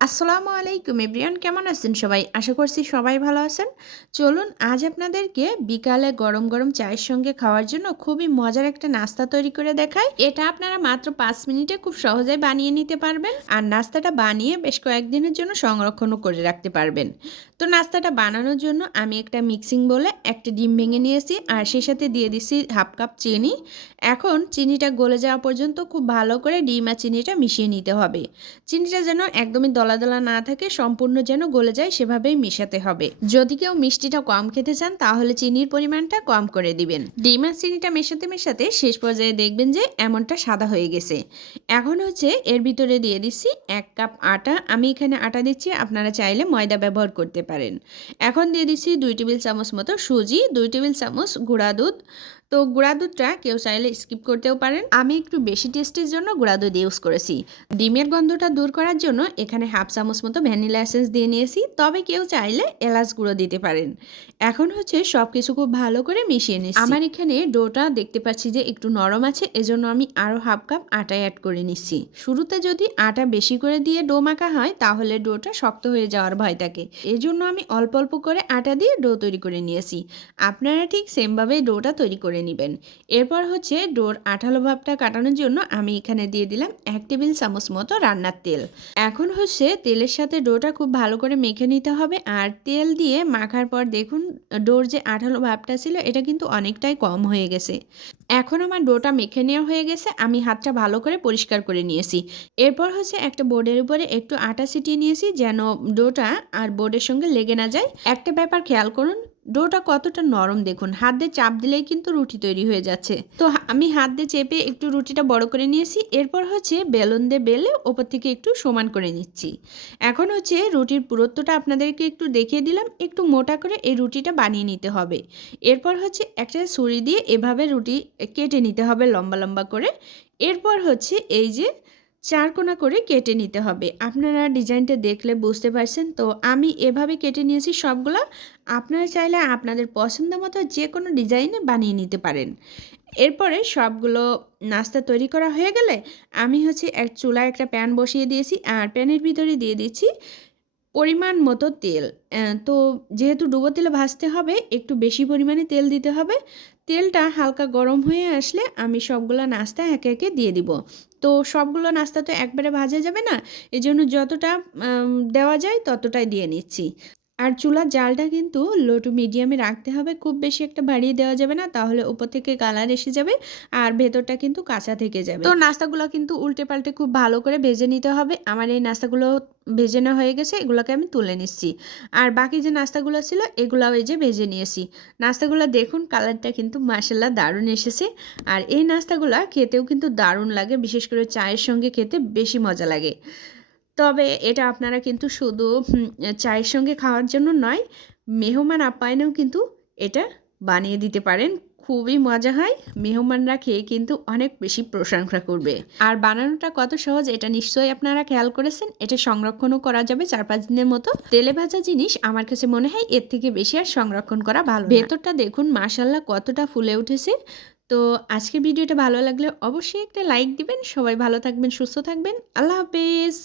আসসালামু আলাইকুম এভরিওয়ান, কেমন আছেন সবাই? আশা করছি সবাই ভালো আছেন। চলুন আজ আপনাদেরকে বিকালে গরম গরম চায়ের সঙ্গে খাওয়ার জন্য খুবই মজার একটা নাস্তা তৈরি করে দেখাই। এটা আপনারা মাত্র 5 মিনিটে খুব সহজেই বানিয়ে নিতে পারবেন, আর নাস্তাটা বানিয়ে বেশ কয়েকদিনের জন্য সংরক্ষণও করে রাখতে পারবেন। তো নাস্তাটা বানানোর জন্য আমি একটা মিক্সিং বলে একটা ডিম ভেঙে নিয়েছি, আর সেই সাথে দিয়ে দিচ্ছি হাফ কাপ চিনি। এখন চিনিটা গলে যাওয়া পর্যন্ত খুব ভালো করে ডিম আর চিনিটা মিশিয়ে নিতে হবে। চিনিটা যেন একদমই দলা দলা না থাকে, সম্পূর্ণ যেন গলে যায় সেভাবেই মেশাতে হবে। যদি কেউ মিষ্টিটা কম খেতে চান তাহলে চিনির পরিমাণটা কম করে দিবেন। ডিম আর চিনিটা মেশাতে মেশাতে শেষ পর্যায়ে দেখবেন যে এমনটা সাদা হয়ে গেছে। এখন হচ্ছে এর ভিতরে দিয়ে দিচ্ছি 1 কাপ আটা। আমি এখানে আটা দিচ্ছি, আপনারা চাইলে ময়দা ব্যবহার করতে পারেন। এখন দিয়ে দিচ্ছি 2 টেবিল চামচ মতো সুজি, 2 টেবিল চামচ গুঁড়া দুধ। তো গুঁড়া দুধটা কেউ চাইলে স্কিপ করতেও পারেন, আমি একটু বেশি টেস্টের জন্য গুঁড়া দুধ ইউজ করেছি। ডিমের গন্ধটা দূর করার জন্য এখানে হাফ চামচ মতো ভ্যানিলা এসেন্স দিয়ে নিয়েছি, তবে কেউ চাইলে এলাচ গুঁড়ো দিতে পারেন। এখন হচ্ছে সব কিছু খুব ভালো করে মিশিয়ে নিচ্ছি। আমার এখানে ডোটা দেখতে পাচ্ছি যে একটু নরম আছে, এজন্য আমি আরও হাফ কাপ আটা অ্যাড করে নিচ্ছি। শুরুতে যদি আটা বেশি করে দিয়ে ডো মাখা হয় তাহলে ডোটা শক্ত হয়ে যাওয়ার ভয় থাকে, এজন্য আমি অল্প অল্প করে আটা দিয়ে ডো তৈরি করে নিয়েছি। আপনারা ঠিক সেমভাবেই ডোটা তৈরি করে নেবেন। এরপর হচ্ছে ডোর আঠালো ভাবটা কাটানোর জন্য আমি এখানে দিয়ে দিলাম 1 টেবিল চামচ মতো রান্নার তেল। এখন হচ্ছে তেলের সাথে ডোটা খুব ভালো করে মেখে নিতে হবে, আর তেল দিয়ে মাখার পর দেখুন ডোর যে আঠালো ভাবটা ছিল এটা কিন্তু অনেকটাই কম হয়ে গেছে। এখন আমার ডোটা মেখে নেওয়া হয়ে গেছে, আমি হাতটা ভালো করে পরিষ্কার করে নিয়েছি। এরপর হচ্ছে একটা বোর্ডের উপরে একটু আটা ছিটিয়ে নিয়েছি যেন ডোটা আর বোর্ডের সঙ্গে লেগে না যায়। একটা ব্যাপার খেয়াল করুন, ডোটা কতটা নরম দেখুন, হাত দিয়ে চাপ দিলেই কিন্তু রুটি তৈরি হয়ে যাচ্ছে। তো আমি হাত দিয়ে চেপে একটু রুটিটা বড় করে নিয়েছি। এরপর হচ্ছে বেলুন দিয়ে বেলে ওপর থেকে একটু সমান করে নিচ্ছি। এখন হচ্ছে রুটির পুরুত্বটা আপনাদেরকে একটু দেখিয়ে দিলাম, একটু মোটা করে এই রুটিটা বানিয়ে নিতে হবে। এরপর হচ্ছে একটা ছুরি দিয়ে এভাবে রুটি কেটে নিতে হবে লম্বা লম্বা করে। এরপর হচ্ছে এই যে চারকোনা করে কেটে নিতে হবে। আপনারা ডিজাইনটা দেখলে বুঝতে পারছেন। তো আমি এভাবে কেটে নিয়েছি সবগুলা। আপনারা চাইলে আপনাদের পছন্দ মতো যে কোনো ডিজাইনে বানিয়ে নিতে পারেন। এরপরে সবগুলো নাস্তা তৈরি করা হয়ে গেলে আমি হচ্ছে চুলায় একটা প্যান বসিয়ে দিয়েছি, আর প্যানের ভিতরে দিয়ে দিচ্ছি পরিমাণ মতো তেল। তো যেহেতু ডুবো তেলে ভাজতে হবে একটু বেশি পরিমাণে তেল দিতে হবে। তেলটা হালকা গরম হয়ে আসলে আমি সবগুলো নাস্তা একে একে দিয়ে দিব। তো সবগুলো নাস্তা তো একবারে ভাজা যাবে না, এজন্য যতটা দেওয়া যায় ততটাই দিয়ে নিচ্ছি। আর চুলার জালটা কিন্তু লো টু মিডিয়ামে রাখতে হবে, খুব বেশি একটা বাড়িয়ে দেওয়া যাবে না, তাহলে উপর থেকে কালার এসে যাবে আর ভেতরটা কিন্তু কাঁচা থেকে যাবে। তো নাস্তাগুলো কিন্তু উল্টে পাল্টে খুব ভালো করে ভেজে নিতে হবে। আমার এই নাস্তাগুলো ভেজে নেওয়া হয়ে গেছে, এগুলোকে আমি তুলে নিচ্ছি। আর বাকি যে নাস্তাগুলো ছিল এগুলাও এই যে ভেজে নিয়েছি। নাস্তাগুলো দেখুন কালারটা কিন্তু মাশাআল্লাহ দারুণ এসেছে। আর এই নাস্তাগুলো খেতেও কিন্তু দারুণ লাগে, বিশেষ করে চায়ের সঙ্গে খেতে বেশি মজা লাগে। তবে এটা আপনারা কিন্তু শুধু চায়ের সঙ্গে খাওয়ার জন্য নয়, মেহমান আপ্যায়নেও কিন্তু এটা বানিয়ে দিতে পারেন। খুবই মজা হয়, মেহমানরা খেয়ে কিন্তু অনেক বেশি প্রশংসা করবে। আর বানানোটা কত সহজ এটা নিশ্চয়ই আপনারা খেয়াল করেছেন। এটা সংরক্ষণও করা যাবে 4-5 দিনের মতো। তেলে ভাজা জিনিস আমার কাছে মনে হয় এর থেকে বেশি আর সংরক্ষণ করা ভালো না। ভেতরটা দেখুন মাশাআল্লাহ কতটা ফুলে উঠেছে। তো আজকের ভিডিওটা ভালো লাগলে অবশ্যই একটা লাইক দিবেন। সবাই ভালো থাকবেন, সুস্থ থাকবেন। আল্লাহ হাফেজ।